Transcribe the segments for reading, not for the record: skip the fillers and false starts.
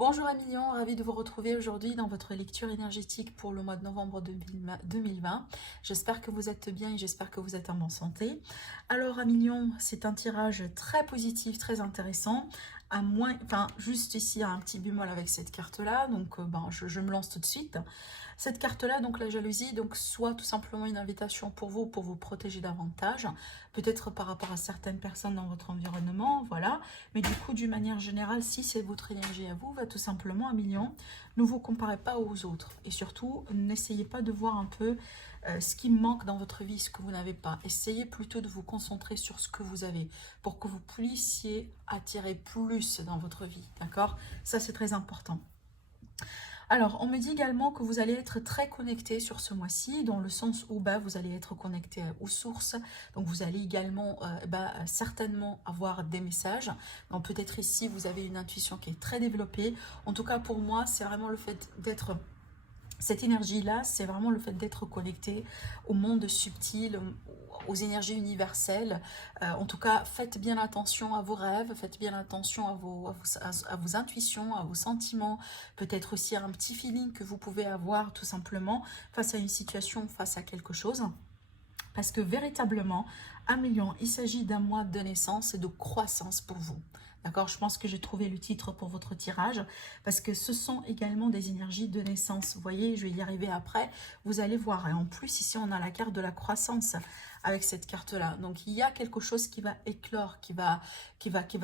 Bonjour Emilion, ravi de vous retrouver aujourd'hui dans votre lecture énergétique pour le mois de novembre 2020. J'espère que vous êtes bien et j'espère que vous êtes en bonne santé. Alors Emilion, c'est un tirage très positif, très intéressant. À moins, enfin, juste ici, il y a un petit bémol avec cette carte-là, donc je me lance tout de suite. Cette carte-là, donc la jalousie, donc soit tout simplement une invitation pour vous protéger davantage, peut-être par rapport à certaines personnes dans votre environnement, voilà. Mais du coup, d'une manière générale, si c'est votre énergie à vous, va tout simplement un million. Ne vous comparez pas aux autres. Et surtout, n'essayez pas de voir un peu ce qui manque dans votre vie, ce que vous n'avez pas. Essayez plutôt de vous concentrer sur ce que vous avez pour que vous puissiez attirer plus dans votre vie. D'accord? Ça, c'est très important. Alors, on me dit également que vous allez être très connecté sur ce mois-ci, dans le sens où vous allez être connecté aux sources. Donc, vous allez également certainement avoir des messages. Donc, peut-être ici, vous avez une intuition qui est très développée. En tout cas, pour moi, c'est vraiment le fait d'être... Cette énergie-là, c'est vraiment le fait d'être connecté au monde subtil, aux énergies universelles. En tout cas, faites bien attention à vos rêves, faites bien attention à vos intuitions, à vos sentiments, peut-être aussi à un petit feeling que vous pouvez avoir tout simplement face à une situation, face à quelque chose. Parce que véritablement, un million, il s'agit d'un mois de naissance et de croissance pour vous. D'accord? Je pense que j'ai trouvé le titre pour votre tirage parce que ce sont également des énergies de naissance. Vous voyez, je vais y arriver après. Vous allez voir. Et en plus, ici, on a la carte de la croissance avec cette carte-là. Donc, il y a quelque chose qui va éclore, qui va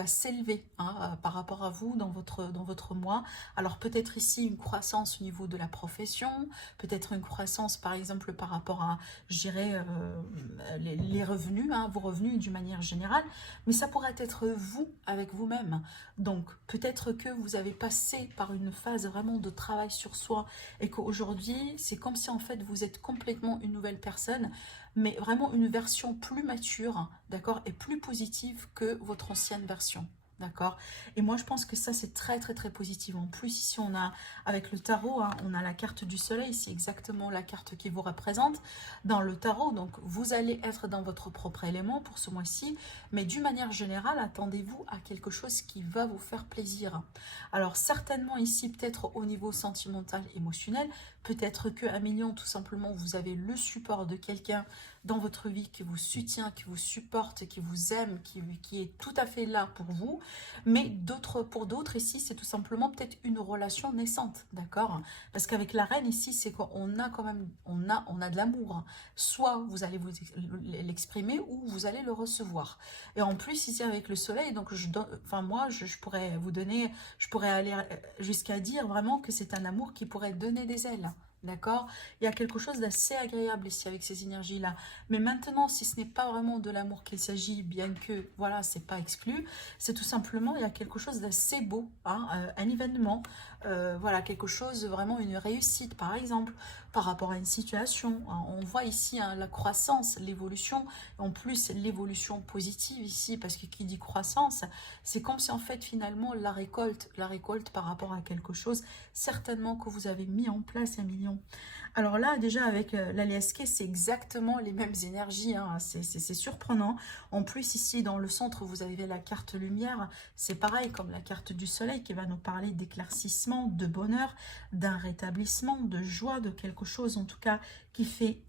s'élever par rapport à vous dans votre mois. Alors, peut-être ici, une croissance au niveau de la profession, peut-être une croissance, par exemple, par rapport à, je dirais, les revenus, vos revenus d'une manière générale, mais ça pourrait être vous avec vous-même. Donc peut-être que vous avez passé par une phase vraiment de travail sur soi et qu'aujourd'hui c'est comme si en fait vous êtes complètement une nouvelle personne, mais vraiment une version plus mature, d'accord, et plus positive que votre ancienne version. D'accord. Et moi, je pense que ça, c'est très, très, très positif. En plus, ici, on a, avec le tarot, on a la carte du soleil. C'est exactement la carte qui vous représente dans le tarot. Donc, vous allez être dans votre propre élément pour ce mois-ci. Mais d'une manière générale, attendez-vous à quelque chose qui va vous faire plaisir. Alors, certainement ici, peut-être au niveau sentimental, émotionnel, peut-être que à million, tout simplement, vous avez le support de quelqu'un dans votre vie qui vous soutient, qui vous supporte, qui vous aime, qui est tout à fait là pour vous. Mais pour d'autres ici, c'est tout simplement peut-être une relation naissante, d'accord? Parce qu'avec la reine ici, c'est qu'on a quand même, on a de l'amour. Soit vous allez vous l'exprimer ou vous allez le recevoir. Et en plus ici avec le soleil, donc moi je pourrais vous donner, je pourrais aller jusqu'à dire vraiment que c'est un amour qui pourrait donner des ailes. D'accord? Il y a quelque chose d'assez agréable ici avec ces énergies-là. Mais maintenant, si ce n'est pas vraiment de l'amour qu'il s'agit, bien que, voilà, c'est pas exclu, c'est tout simplement, il y a quelque chose d'assez beau, un événement, voilà, quelque chose, vraiment une réussite, par exemple, par rapport à une situation. On voit ici la croissance, l'évolution, en plus l'évolution positive ici, parce que qui dit croissance, c'est comme si en fait, finalement, la récolte par rapport à quelque chose, certainement que vous avez mis en place un million. Alors là, déjà, avec l'Aliasqué, c'est exactement les mêmes énergies. C'est surprenant. En plus, ici, dans le centre, vous avez la carte lumière. C'est pareil, comme la carte du soleil qui va nous parler d'éclaircissement, de bonheur, d'un rétablissement, de joie, de quelque chose, en tout cas, qui fait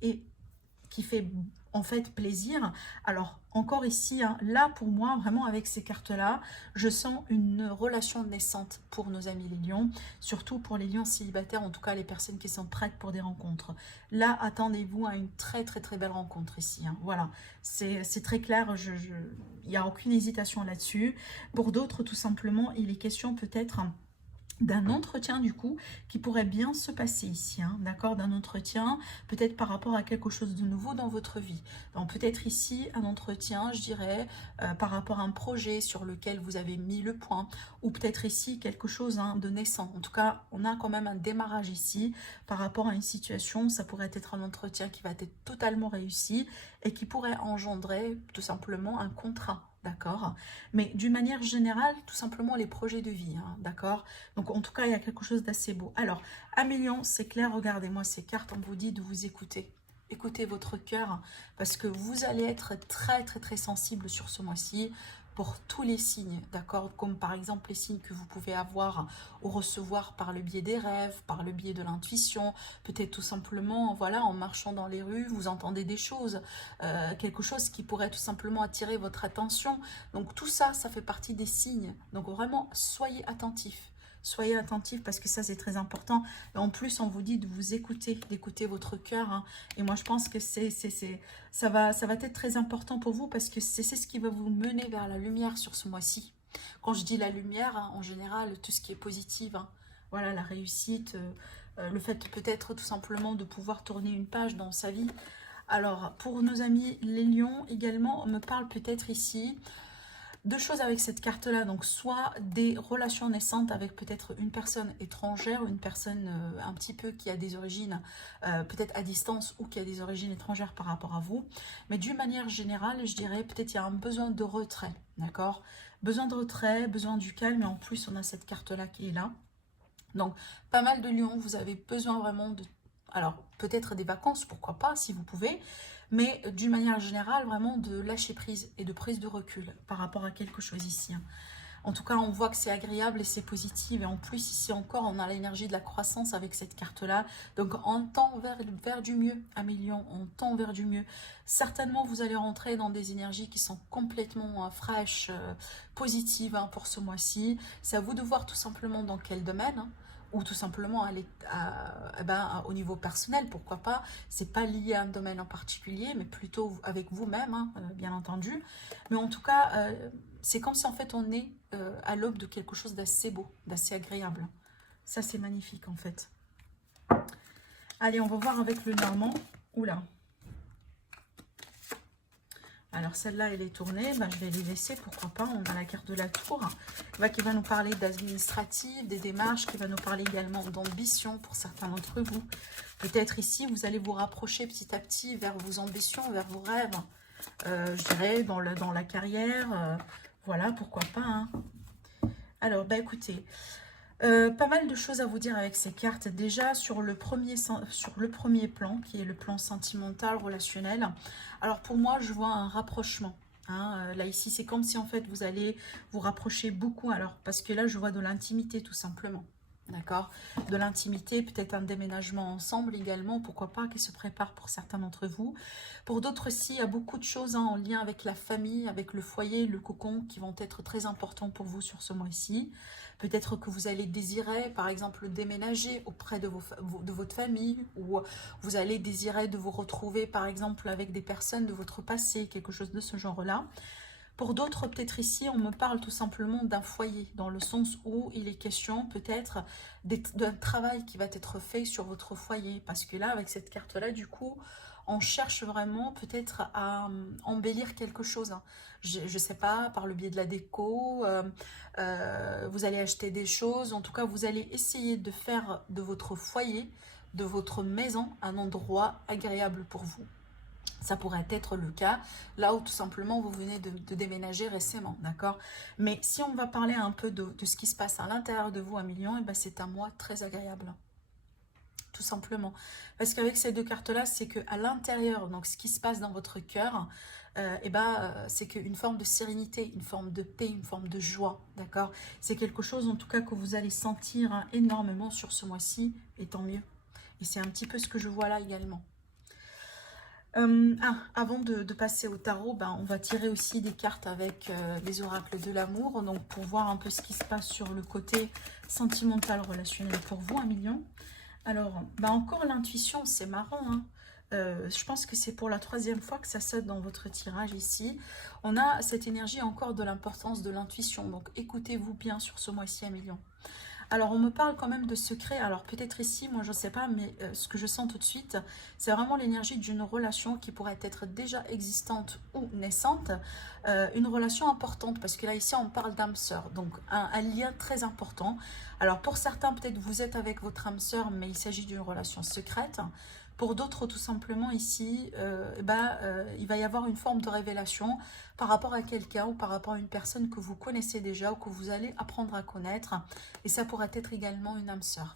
en fait plaisir. Alors encore ici, là pour moi, vraiment avec ces cartes-là, je sens une relation naissante pour nos amis les lions, surtout pour les lions célibataires, en tout cas les personnes qui sont prêtes pour des rencontres. Là, attendez-vous à une très très très belle rencontre ici. Voilà, c'est très clair, il n'y a aucune hésitation là-dessus. Pour d'autres, tout simplement, il est question peut-être d'un entretien du coup qui pourrait bien se passer ici, d'accord, d'un entretien peut-être par rapport à quelque chose de nouveau dans votre vie. Donc peut-être ici un entretien, je dirais, par rapport à un projet sur lequel vous avez mis le point, ou peut-être ici quelque chose de naissant. En tout cas, on a quand même un démarrage ici par rapport à une situation. Ça pourrait être un entretien qui va être totalement réussi et qui pourrait engendrer tout simplement un contrat. D'accord, mais d'une manière générale, tout simplement les projets de vie, d'accord. Donc en tout cas, il y a quelque chose d'assez beau. Alors, Amélion, c'est clair, regardez-moi ces cartes, on vous dit de vous écouter. Écoutez votre cœur, parce que vous allez être très très très sensible sur ce mois-ci. pour tous les signes, d'accord? Comme par exemple les signes que vous pouvez avoir ou recevoir par le biais des rêves, par le biais de l'intuition, peut-être tout simplement, voilà, en marchant dans les rues, vous entendez des choses, quelque chose qui pourrait tout simplement attirer votre attention. Donc tout ça, ça fait partie des signes. Donc vraiment, soyez attentifs. Soyez attentifs parce que ça, c'est très important. Et en plus, on vous dit de vous écouter, d'écouter votre cœur, hein. Et moi, je pense que ça va être très important pour vous parce que c'est ce qui va vous mener vers la lumière sur ce mois-ci. Quand je dis la lumière, hein, en général, tout ce qui est positif, hein, voilà, la réussite, le fait peut-être tout simplement de pouvoir tourner une page dans sa vie. Alors, pour nos amis les lions également, on me parle peut-être ici deux choses avec cette carte-là. Donc, soit des relations naissantes avec peut-être une personne étrangère, une personne un petit peu qui a des origines peut-être à distance ou qui a des origines étrangères par rapport à vous. Mais d'une manière générale, je dirais peut-être il y a un besoin de retrait, d'accord? Besoin de retrait, besoin du calme, et en plus, on a cette carte-là qui est là. Donc, pas mal de lions, vous avez besoin vraiment de... Alors, peut-être des vacances, pourquoi pas, si vous pouvez, mais d'une manière générale, vraiment de lâcher prise et de prise de recul par rapport à quelque chose ici, hein. En tout cas, on voit que c'est agréable et c'est positif. Et en plus, ici encore, on a l'énergie de la croissance avec cette carte-là. Donc, on tend vers du mieux, Amélion, on tend vers du mieux. Certainement, vous allez rentrer dans des énergies qui sont complètement fraîches, positives, hein, pour ce mois-ci. C'est à vous de voir tout simplement dans quel domaine, hein, ou tout simplement aller au niveau personnel, pourquoi pas. C'est pas lié à un domaine en particulier, mais plutôt avec vous-même, hein, bien entendu. Mais en tout cas, c'est comme si en fait on est à l'aube de quelque chose d'assez beau, d'assez agréable. Ça, c'est magnifique en fait. Allez, on va voir avec le normand. Oula. Alors celle-là, elle est tournée, ben, je vais les laisser, pourquoi pas. On a la carte de la tour qui va nous parler d'administratif, des démarches, qui va nous parler également d'ambition pour certains d'entre vous. Peut-être ici, vous allez vous rapprocher petit à petit vers vos ambitions, vers vos rêves, je dirais, dans la carrière. Voilà, pourquoi pas, hein. Alors, bah écoutez, pas mal de choses à vous dire avec ces cartes. Déjà, sur le premier plan, qui est le plan sentimental, relationnel. Alors, pour moi, je vois un rapprochement, hein. Là, ici, c'est comme si, en fait, vous allez vous rapprocher beaucoup. Alors, parce que là, je vois de l'intimité, tout simplement. D'accord? De l'intimité, peut-être un déménagement ensemble également, pourquoi pas, qui se prépare pour certains d'entre vous. Pour d'autres aussi, il y a beaucoup de choses, hein, en lien avec la famille, avec le foyer, le cocon, qui vont être très importants pour vous sur ce mois-ci. Peut-être que vous allez désirer, par exemple, déménager auprès de votre famille, ou vous allez désirer de vous retrouver, par exemple, avec des personnes de votre passé, quelque chose de ce genre-là. Pour d'autres, peut-être ici, on me parle tout simplement d'un foyer, dans le sens où il est question peut-être d'un travail qui va être fait sur votre foyer. Parce que là, avec cette carte-là, du coup, on cherche vraiment peut-être à embellir quelque chose. Je ne sais pas, par le biais de la déco, vous allez acheter des choses. En tout cas, vous allez essayer de faire de votre foyer, de votre maison, un endroit agréable pour vous. Ça pourrait être le cas là où tout simplement vous venez de déménager récemment, d'accord? Mais si on va parler un peu de ce qui se passe à l'intérieur de vous, Amélion, et ben c'est un mois très agréable. Tout simplement. Parce qu'avec ces deux cartes-là, c'est qu'à l'intérieur, donc ce qui se passe dans votre cœur, c'est qu'une forme de sérénité, une forme de paix, une forme de joie, d'accord? C'est quelque chose en tout cas que vous allez sentir, hein, énormément sur ce mois-ci, et tant mieux. Et c'est un petit peu ce que je vois là également. Avant de passer au tarot, on va tirer aussi des cartes avec les oracles de l'amour, donc pour voir un peu ce qui se passe sur le côté sentimental relationnel pour vous, Amélion. Alors, encore l'intuition, c'est marrant, hein. Je pense que c'est pour la troisième fois que ça saute dans votre tirage ici. On a cette énergie encore de l'importance de l'intuition, donc écoutez-vous bien sur ce mois-ci, Amélion. Alors, on me parle quand même de secret. Alors, peut-être ici, moi, je ne sais pas, mais ce que je sens tout de suite, c'est vraiment l'énergie d'une relation qui pourrait être déjà existante ou naissante. Une relation importante, parce que là, ici, on parle d'âme sœur. Donc, un lien très important. Alors, pour certains, peut-être vous êtes avec votre âme sœur, mais il s'agit d'une relation secrète. Pour d'autres, tout simplement, ici, il va y avoir une forme de révélation par rapport à quelqu'un ou par rapport à une personne que vous connaissez déjà ou que vous allez apprendre à connaître. Et ça pourrait être également une âme sœur.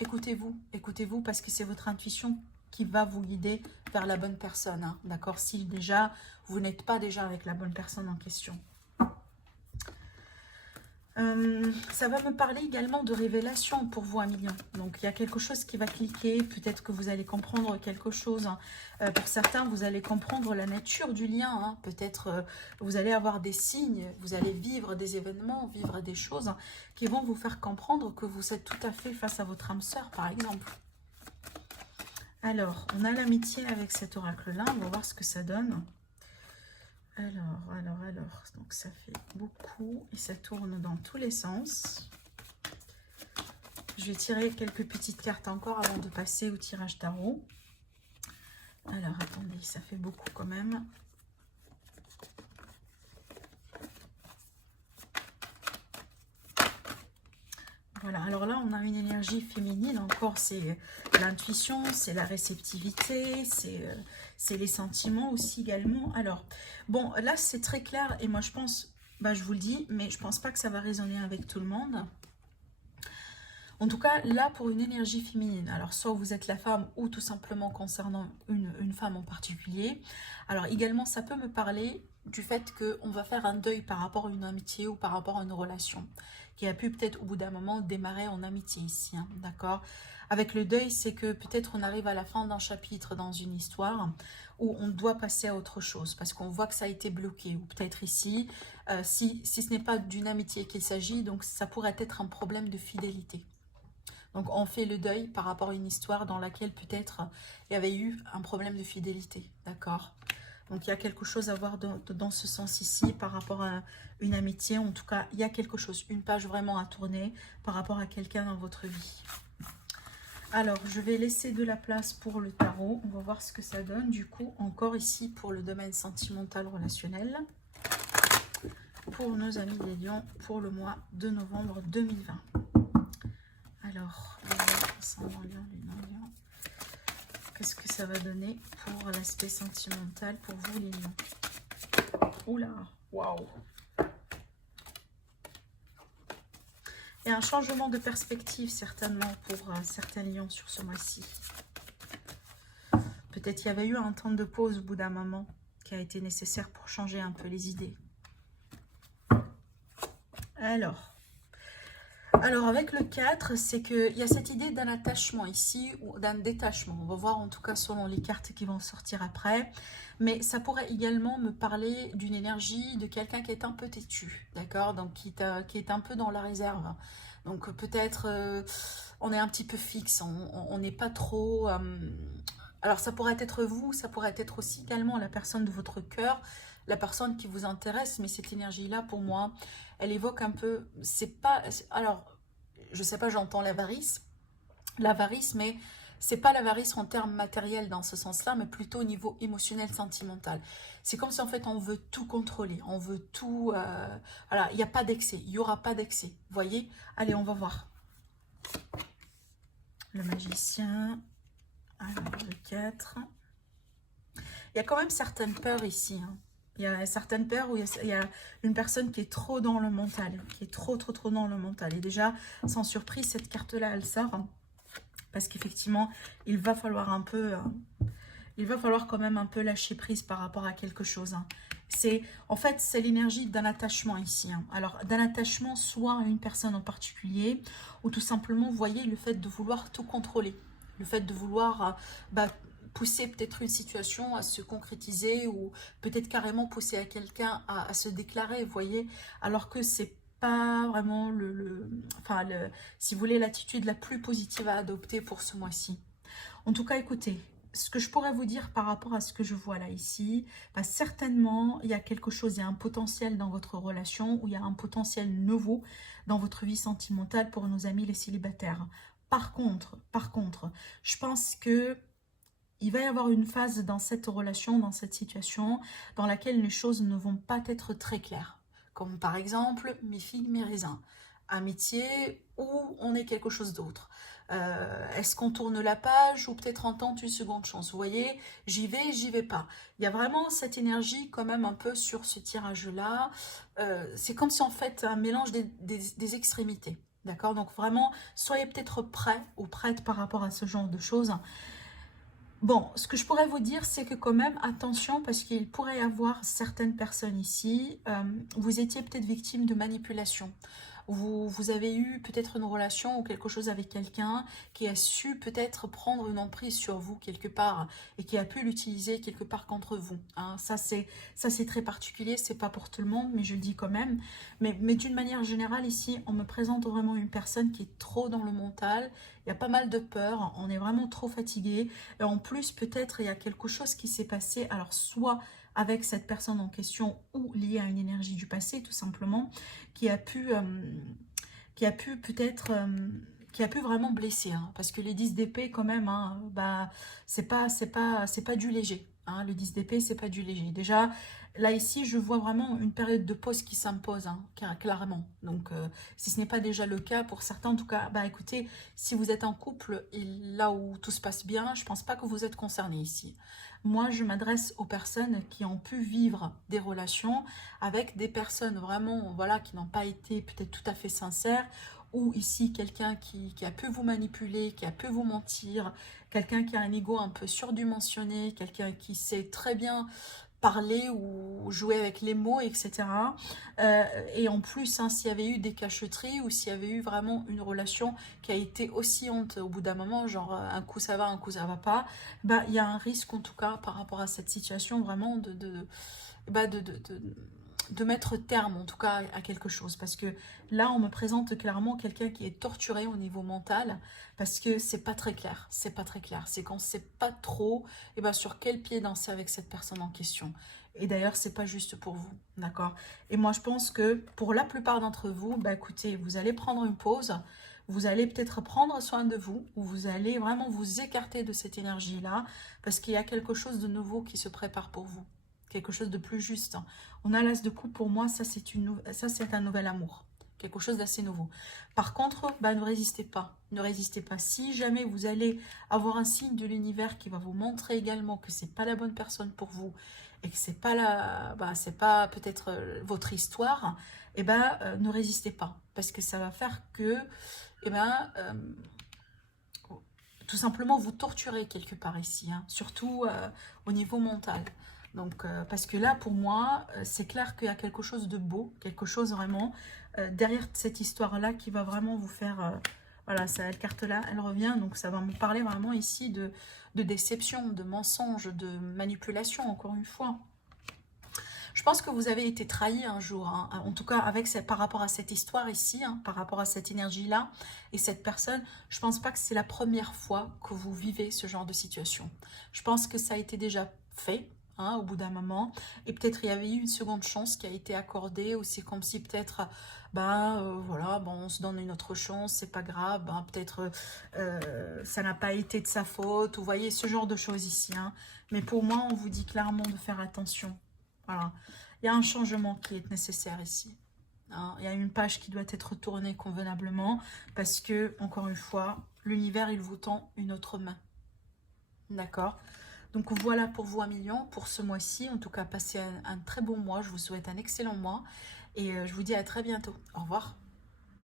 Écoutez-vous parce que c'est votre intuition qui va vous guider vers la bonne personne, hein, d'accord? Si déjà, vous n'êtes pas déjà avec la bonne personne en question. Ça va me parler également de révélation pour vous, Emilion. Donc, il y a quelque chose qui va cliquer. Peut-être que vous allez comprendre quelque chose. Pour certains, vous allez comprendre la nature du lien. Hein. Peut-être vous allez avoir des signes. Vous allez vivre des événements, vivre des choses qui vont vous faire comprendre que vous êtes tout à fait face à votre âme sœur, par exemple. Alors, on a l'amitié avec cet oracle-là. On va voir ce que ça donne. Alors, donc ça fait beaucoup et ça tourne dans tous les sens. Je vais tirer quelques petites cartes encore avant de passer au tirage tarot. Alors, attendez, ça fait beaucoup quand même. Voilà, alors là, on a une énergie féminine. Encore, c'est l'intuition, c'est la réceptivité, c'est les sentiments aussi également. Alors, bon, là, c'est très clair. Et moi, je pense, je vous le dis, mais je pense pas que ça va résonner avec tout le monde. En tout cas, là, pour une énergie féminine, alors soit vous êtes la femme ou tout simplement concernant une femme en particulier. Alors également, ça peut me parler du fait qu'on va faire un deuil par rapport à une amitié ou par rapport à une relation qui a pu peut-être au bout d'un moment démarrer en amitié ici, hein, d'accord? Avec le deuil, c'est que peut-être on arrive à la fin d'un chapitre dans une histoire où on doit passer à autre chose parce qu'on voit que ça a été bloqué. Ou peut-être ici, si ce n'est pas d'une amitié qu'il s'agit, donc ça pourrait être un problème de fidélité. Donc on fait le deuil par rapport à une histoire dans laquelle peut-être il y avait eu un problème de fidélité, d'accord? Donc il y a quelque chose à voir dans ce sens ici par rapport à une amitié. En tout cas, il y a quelque chose, une page vraiment à tourner par rapport à quelqu'un dans votre vie. Alors, je vais laisser de la place pour le tarot. On va voir ce que ça donne. Du coup, encore ici pour le domaine sentimental relationnel. Pour nos amis des lions, pour le mois de novembre 2020. Alors, qu'est-ce que ça va donner pour l'aspect sentimental pour vous les lions? Oula, waouh! Il y a un changement de perspective certainement pour certains lions sur ce mois-ci. Peut-être qu'il y avait eu un temps de pause au bout d'un moment qui a été nécessaire pour changer un peu les idées. Alors, avec le 4, c'est qu'il y a cette idée d'un attachement ici, ou d'un détachement. On va voir en tout cas selon les cartes qui vont sortir après. Mais ça pourrait également me parler d'une énergie de quelqu'un qui est un peu têtu, d'accord? Donc qui est un peu dans la réserve. Donc peut-être on est un petit peu fixe, on n'est pas trop... alors ça pourrait être vous, ça pourrait être aussi également la personne de votre cœur, la personne qui vous intéresse, mais cette énergie-là, pour moi, elle évoque un peu, c'est pas, alors, je sais pas, j'entends l'avarice, mais c'est pas l'avarice en termes matériels dans ce sens-là, mais plutôt au niveau émotionnel, sentimental. C'est comme si en fait on veut tout contrôler, on veut tout, voilà, il n'y a pas d'excès, il n'y aura pas d'excès, vous voyez? Allez, on va voir. Le magicien, alors le 4. Il y a quand même certaines peurs ici, hein. Il y a certaines peurs où il y a une personne qui est trop dans le mental, qui est trop dans le mental. Et déjà, sans surprise, cette carte-là, elle sort. Hein, parce qu'effectivement, il va falloir quand même un peu lâcher prise par rapport à quelque chose. Hein. En fait, c'est l'énergie d'un attachement ici. Hein. Alors, d'un attachement soit à une personne en particulier, ou tout simplement, vous voyez, le fait de vouloir tout contrôler. Le fait de vouloir... pousser peut-être une situation à se concrétiser ou peut-être carrément pousser à quelqu'un à se déclarer, vous voyez, alors que c'est pas vraiment si vous voulez, l'attitude la plus positive à adopter pour ce mois-ci. En tout cas, écoutez, ce que je pourrais vous dire par rapport à ce que je vois là ici, certainement, il y a quelque chose, il y a un potentiel dans votre relation ou il y a un potentiel nouveau dans votre vie sentimentale pour nos amis les célibataires. Par contre, je pense que il va y avoir une phase dans cette relation, dans cette situation, dans laquelle les choses ne vont pas être très claires. Comme par exemple, mes filles, mes raisins. Amitié ou on est quelque chose d'autre. Est-ce qu'on tourne la page ou peut-être on tente une seconde chance? Vous voyez, j'y vais pas. Il y a vraiment cette énergie quand même un peu sur ce tirage-là. C'est comme si en fait un mélange des extrémités. D'accord? Donc vraiment, soyez peut-être prêts ou prêtes par rapport à ce genre de choses. Bon, ce que je pourrais vous dire, c'est que quand même, attention, parce qu'il pourrait y avoir certaines personnes ici, vous étiez peut-être victime de manipulation. vous avez eu peut-être une relation ou quelque chose avec quelqu'un qui a su peut-être prendre une emprise sur vous quelque part et qui a pu l'utiliser quelque part contre vous. Hein. Ça c'est très particulier, c'est pas pour tout le monde, mais je le dis quand même. Mais d'une manière générale, ici, on me présente vraiment une personne qui est trop dans le mental. Il y a pas mal de peur, on est vraiment trop fatigué. Et en plus, peut-être il y a quelque chose qui s'est passé, alors soit avec cette personne en question ou lié à une énergie du passé, tout simplement, qui a pu peut-être qui a pu vraiment blesser, hein, parce que les 10 d'épée quand même, hein, bah c'est pas du léger, hein, le 10 d'épée c'est pas du léger. Déjà là ici je vois vraiment une période de pause qui s'impose, hein, clairement. Donc si ce n'est pas déjà le cas pour certains en tout cas, bah écoutez, si vous êtes en couple et là où tout se passe bien, je pense pas que vous êtes concerné ici. Moi je m'adresse aux personnes qui ont pu vivre des relations avec des personnes vraiment, voilà, qui n'ont pas été peut-être tout à fait sincères, ou ici quelqu'un qui a pu vous manipuler, qui a pu vous mentir, quelqu'un qui a un ego un peu surdimensionné, quelqu'un qui sait très bien parler ou jouer avec les mots, etc. Et en plus, hein, s'il y avait eu des cacheteries ou s'il y avait eu vraiment une relation qui a été oscillante au bout d'un moment, genre un coup ça va, un coup ça va pas, bah il y a un risque en tout cas par rapport à cette situation vraiment bah, de mettre terme en tout cas à quelque chose, parce que là on me présente clairement quelqu'un qui est torturé au niveau mental, parce que c'est pas très clair, c'est pas très clair, c'est qu'on sait pas trop et ben sur quel pied danser avec cette personne en question. Et d'ailleurs c'est pas juste pour vous, d'accord. Et moi je pense que pour la plupart d'entre vous, bah écoutez, vous allez prendre une pause, vous allez peut-être prendre soin de vous, ou vous allez vraiment vous écarter de cette énergie là, parce qu'il y a quelque chose de nouveau qui se prépare pour vous, quelque chose de plus juste. On a l'as de coupe, pour moi, ça c'est un nouvel amour, quelque chose d'assez nouveau. Par contre, bah, ne résistez pas, ne résistez pas. Si jamais vous allez avoir un signe de l'univers qui va vous montrer également que c'est pas la bonne personne pour vous et que c'est pas c'est pas peut-être votre histoire, et ben ne résistez pas, parce que ça va faire que, et ben tout simplement vous torturez quelque part ici, hein, surtout au niveau mental. Donc, parce que là, pour moi, c'est clair qu'il y a quelque chose de beau, quelque chose vraiment derrière cette histoire-là qui va vraiment vous faire... voilà, cette carte-là, elle revient, donc ça va me parler vraiment ici de déception, de mensonge, de manipulation, encore une fois. Je pense que vous avez été trahi un jour, hein, en tout cas avec par rapport à cette histoire ici, hein, par rapport à cette énergie-là et cette personne. Je pense pas que c'est la première fois que vous vivez ce genre de situation. Je pense que ça a été déjà fait, hein, au bout d'un moment, et peut-être il y avait eu une seconde chance qui a été accordée, ou c'est comme si peut-être, voilà, bon, on se donne une autre chance, c'est pas grave, ben, peut-être ça n'a pas été de sa faute, vous voyez, ce genre de choses ici, hein. Mais pour moi, on vous dit clairement de faire attention. Voilà, il y a un changement qui est nécessaire ici. Hein. Il y a une page qui doit être tournée convenablement, parce que, encore une fois, l'univers, il vous tend une autre main. D'accord? Donc voilà pour vous 1 million pour ce mois-ci. En tout cas, passez un très bon mois. Je vous souhaite un excellent mois et je vous dis à très bientôt. Au revoir.